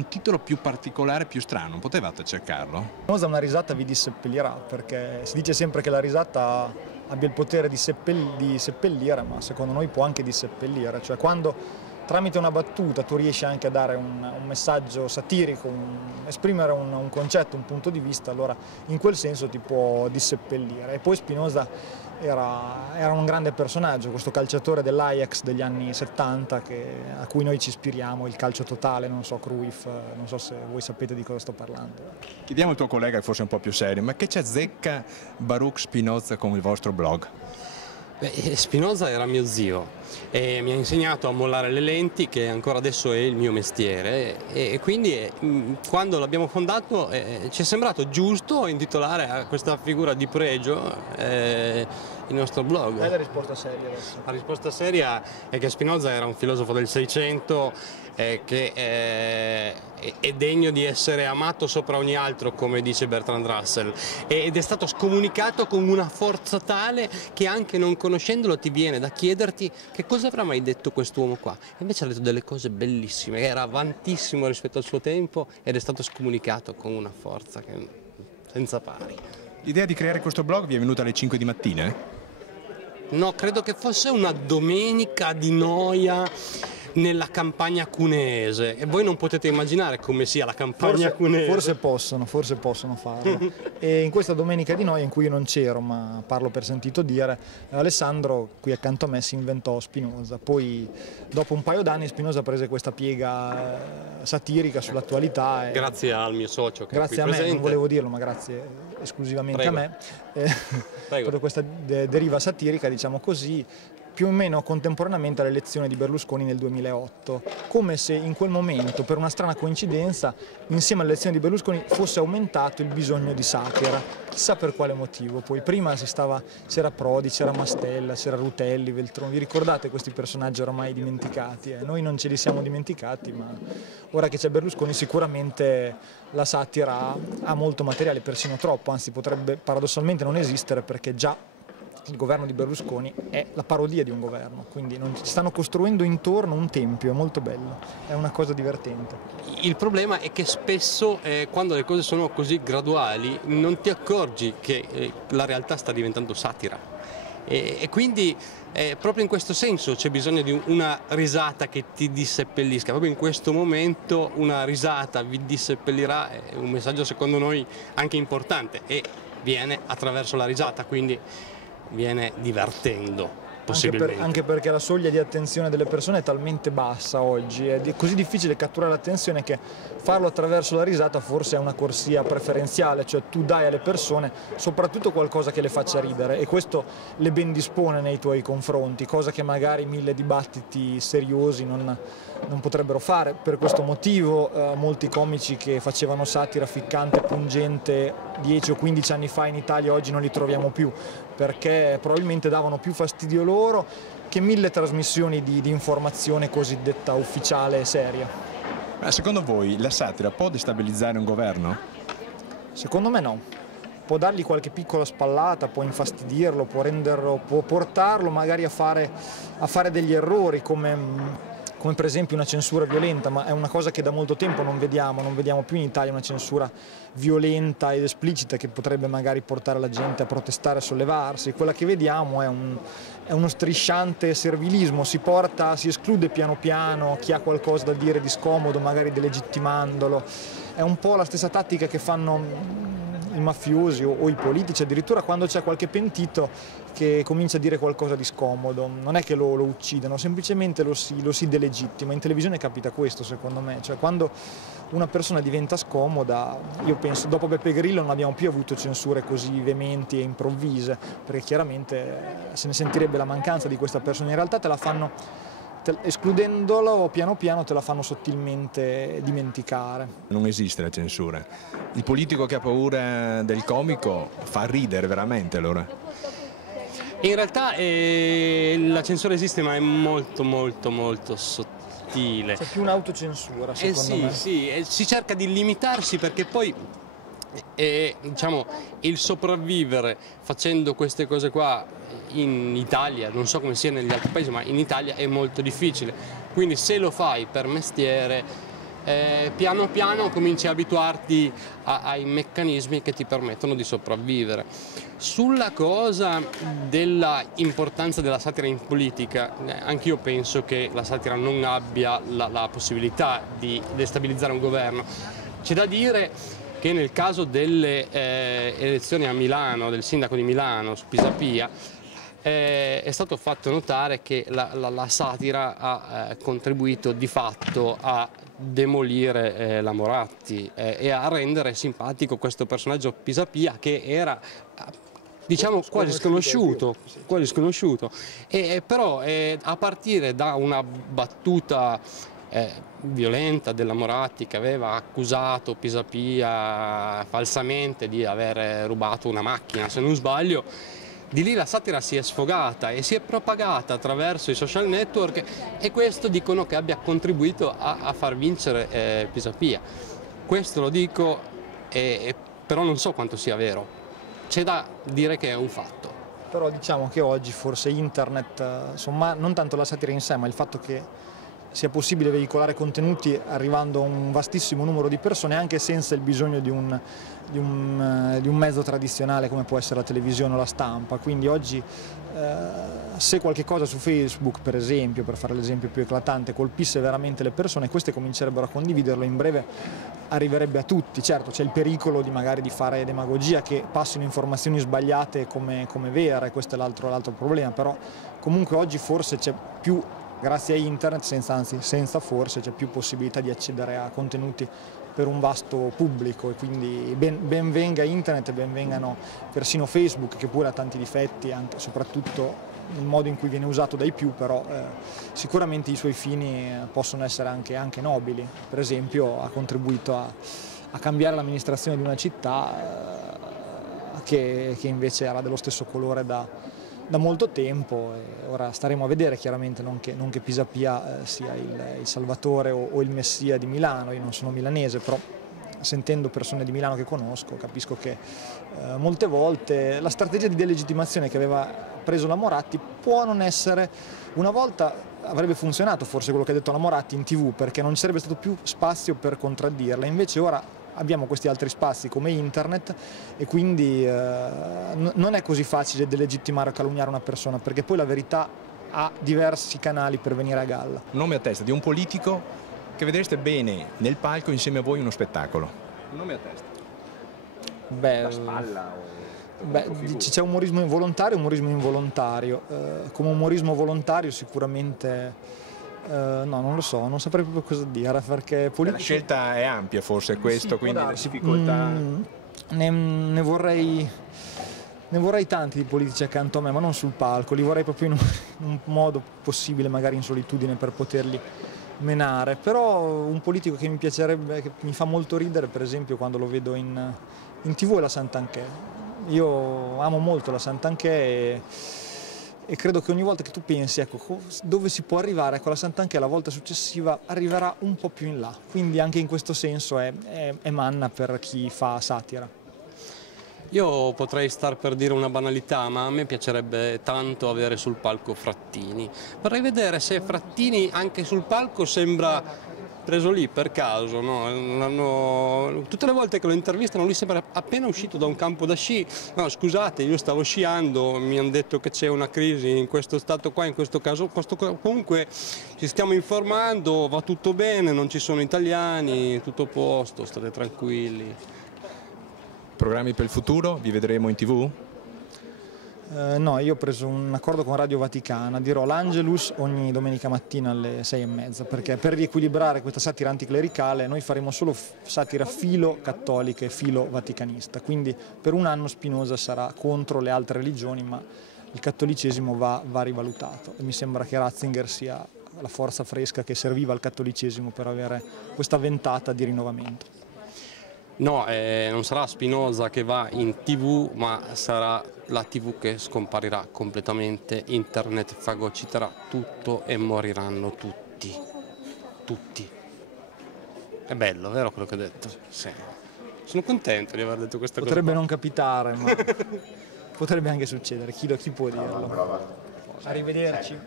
Un titolo più particolare, più strano, potevate cercarlo? Spinoza una risata vi disseppellirà, perché si dice sempre che la risata abbia il potere di seppellire, ma secondo noi può anche disseppellire, cioè quando tramite una battuta tu riesci anche a dare un messaggio satirico, esprimere un concetto, un punto di vista, allora in quel senso ti può disseppellire. E poi Spinoza era un grande personaggio, questo calciatore dell'Ajax degli anni 70 a cui noi ci ispiriamo, il calcio totale, non so, Cruyff, non so se voi sapete di cosa sto parlando. Chiediamo al tuo collega, che forse è un po' più serio, ma che ci azzecca Baruch Spinoza con il vostro blog? Beh, Spinoza era mio zio e mi ha insegnato a mollare le lenti, che ancora adesso è il mio mestiere, e quindi quando l'abbiamo fondato ci è sembrato giusto intitolare a questa figura di pregio il nostro blog. Qual è la risposta seria adesso? La risposta seria è che Spinoza era un filosofo del Seicento che è degno di essere amato sopra ogni altro, come dice Bertrand Russell, ed è stato scomunicato con una forza tale che anche non conoscendolo ti viene da chiederti che cosa avrà mai detto quest'uomo qua. E invece ha detto delle cose bellissime, era avantissimo rispetto al suo tempo ed è stato scomunicato con una forza senza pari. L'idea di creare questo blog vi è venuta alle 5 di mattina? No, credo che fosse una domenica di noia nella campagna cuneese, e voi non potete immaginare come sia la campagna cuneese. Forse possono farlo. E in questa domenica di noia, in cui io non c'ero, ma parlo per sentito dire, Alessandro qui accanto a me si inventò Spinoza. Poi dopo un paio d'anni Spinoza prese questa piega satirica sull'attualità. Grazie al mio socio che grazie è qui a me, presente. non volevo dirlo, ma grazie esclusivamente Prego. a me. Proprio questa deriva satirica, diciamo così, più o meno contemporaneamente all'elezione di Berlusconi nel 2008, come se in quel momento, per una strana coincidenza, insieme all'elezione di Berlusconi fosse aumentato il bisogno di satira, chissà per quale motivo. Poi prima c'era Prodi, c'era Mastella, c'era Rutelli, Veltroni, vi ricordate questi personaggi ormai dimenticati? Noi non ce li siamo dimenticati, ma ora che c'è Berlusconi sicuramente la satira ha molto materiale, persino troppo, anzi potrebbe paradossalmente non esistere, perché già il governo di Berlusconi è la parodia di un governo, quindi ci stanno costruendo intorno un tempio, è molto bello, è una cosa divertente. Il problema è che spesso quando le cose sono così graduali non ti accorgi che la realtà sta diventando satira, e quindi proprio in questo senso c'è bisogno di una risata che ti disseppellisca. Proprio in questo momento una risata vi disseppellirà, è un messaggio secondo noi anche importante, e viene attraverso la risata, quindi viene divertendo possibilmente. Anche perché la soglia di attenzione delle persone è talmente bassa oggi, è così difficile catturare l'attenzione che farlo attraverso la risata forse è una corsia preferenziale, cioè tu dai alle persone soprattutto qualcosa che le faccia ridere, e questo le ben dispone nei tuoi confronti, cosa che magari 1000 dibattiti seriosi non potrebbero fare. Per questo motivo molti comici che facevano satira ficcante, pungente 10 o 15 anni fa in Italia oggi non li troviamo più, perché probabilmente davano più fastidio loro che 1000 trasmissioni di informazione cosiddetta ufficiale e seria. Ma secondo voi la satira può destabilizzare un governo? Secondo me no. Può dargli qualche piccola spallata, può infastidirlo, può portarlo magari a fare degli errori, come per esempio una censura violenta, ma è una cosa che da molto tempo non vediamo più in Italia una censura violenta ed esplicita che potrebbe magari portare la gente a protestare, a sollevarsi. Quella che vediamo è uno strisciante servilismo, si esclude piano piano chi ha qualcosa da dire di scomodo, magari delegittimandolo. È un po' la stessa tattica che fanno i mafiosi o i politici, addirittura quando c'è qualche pentito che comincia a dire qualcosa di scomodo. Non è che lo uccidono, semplicemente lo si delegittima. In televisione capita questo, secondo me, cioè quando una persona diventa scomoda, io penso, dopo Beppe Grillo non abbiamo più avuto censure così veementi e improvvise, perché chiaramente se ne sentirebbe la mancanza di questa persona. In realtà te la fanno, escludendolo piano piano, te la fanno sottilmente dimenticare. Non esiste la censura. Il politico che ha paura del comico fa ridere veramente, allora. In realtà la censura esiste, ma è molto sottile. C'è più un'autocensura, secondo me. Sì, si cerca di limitarsi, perché poi diciamo, il sopravvivere facendo queste cose qua in Italia, non so come sia negli altri paesi, ma in Italia è molto difficile. Quindi se lo fai per mestiere piano piano cominci a abituarti ai meccanismi che ti permettono di sopravvivere. Sulla cosa dell'importanza della satira in politica, anch'io penso che la satira non abbia la possibilità di destabilizzare un governo. C'è da dire che nel caso delle elezioni a Milano, del sindaco di Milano su Pisapia, è stato fatto notare che la satira ha contribuito di fatto a demolire la Moratti e a rendere simpatico questo personaggio Pisapia, che era, diciamo, quasi sconosciuto. Però a partire da una battuta violenta della Moratti, che aveva accusato Pisapia falsamente di aver rubato una macchina, se non sbaglio, di lì la satira si è sfogata e si è propagata attraverso i social network, e questo dicono che abbia contribuito a far vincere Pisapia. Questo lo dico, però non so quanto sia vero. C'è da dire che è un fatto. Però diciamo che oggi forse internet, insomma, non tanto la satira in sé, ma il fatto che sia possibile veicolare contenuti arrivando a un vastissimo numero di persone anche senza il bisogno di un mezzo tradizionale come può essere la televisione o la stampa. Quindi oggi se qualche cosa su Facebook, per esempio, per fare l'esempio più eclatante, colpisse veramente le persone, queste comincerebbero a condividerlo, in breve arriverebbe a tutti. Certo, c'è il pericolo magari di fare demagogia, che passino informazioni sbagliate come vere, questo è l'altro problema, però comunque oggi forse c'è più, grazie a internet, anzi senza forse, c'è più possibilità di accedere a contenuti per un vasto pubblico, e quindi ben venga internet e ben vengano persino Facebook, che pure ha tanti difetti, anche, soprattutto il modo in cui viene usato dai più, però sicuramente i suoi fini possono essere anche nobili. Per esempio ha contribuito a cambiare l'amministrazione di una città che invece era dello stesso colore da molto tempo, e ora staremo a vedere. Chiaramente non che Pisapia sia il salvatore o il messia di Milano. Io non sono milanese, però sentendo persone di Milano che conosco capisco che molte volte la strategia di delegittimazione che aveva preso la Moratti può non essere, una volta avrebbe funzionato forse quello che ha detto la Moratti in TV, perché non ci sarebbe stato più spazio per contraddirla. Invece ora abbiamo questi altri spazi come internet, e quindi non è così facile delegittimare o calunniare una persona, perché poi la verità ha diversi canali per venire a galla. Un nome a testa di un politico che vedreste bene nel palco insieme a voi in uno spettacolo. Un nome a testa. Da spalla c'è umorismo volontario e umorismo involontario. Come umorismo volontario sicuramente no, non lo so, non saprei proprio cosa dire, perché la scelta è ampia, forse questo, sì, quindi la difficoltà. Ne vorrei tanti di politici accanto a me, ma non sul palco, li vorrei proprio in un modo possibile, magari in solitudine, per poterli menare. Però un politico che mi piacerebbe, che mi fa molto ridere, per esempio quando lo vedo in TV, è la Santanchè. Io amo molto la Santanchè e credo che ogni volta che tu pensi, ecco, dove si può arrivare, ecco, la Santanchè la volta successiva arriverà un po' più in là. Quindi anche in questo senso è manna per chi fa satira. Io potrei star per dire una banalità, ma a me piacerebbe tanto avere sul palco Frattini. Vorrei vedere se Frattini anche sul palco sembra preso lì per caso, no? Tutte le volte che lo intervistano lui sembra appena uscito da un campo da sci. No, scusate, io stavo sciando, mi hanno detto che c'è una crisi in questo stato qua, in questo caso, comunque ci stiamo informando, va tutto bene, non ci sono italiani, tutto a posto, state tranquilli. Programmi per il futuro? Vi vedremo in TV? No, io ho preso un accordo con Radio Vaticana, dirò l'Angelus ogni domenica mattina alle 6:30, perché per riequilibrare questa satira anticlericale noi faremo solo satira filo cattolica e filo vaticanista, quindi per un anno Spinoza sarà contro le altre religioni, ma il cattolicesimo va rivalutato, e mi sembra che Ratzinger sia la forza fresca che serviva al cattolicesimo per avere questa ventata di rinnovamento. No, non sarà Spinoza che va in TV, ma sarà la TV che scomparirà completamente, internet fagociterà tutto e moriranno tutti. Tutti. È bello, vero quello che ho detto? Sì. Sono contento di aver detto questa cosa. Potrebbe non capitare, ma potrebbe anche succedere, chi può dirlo. Arrivederci.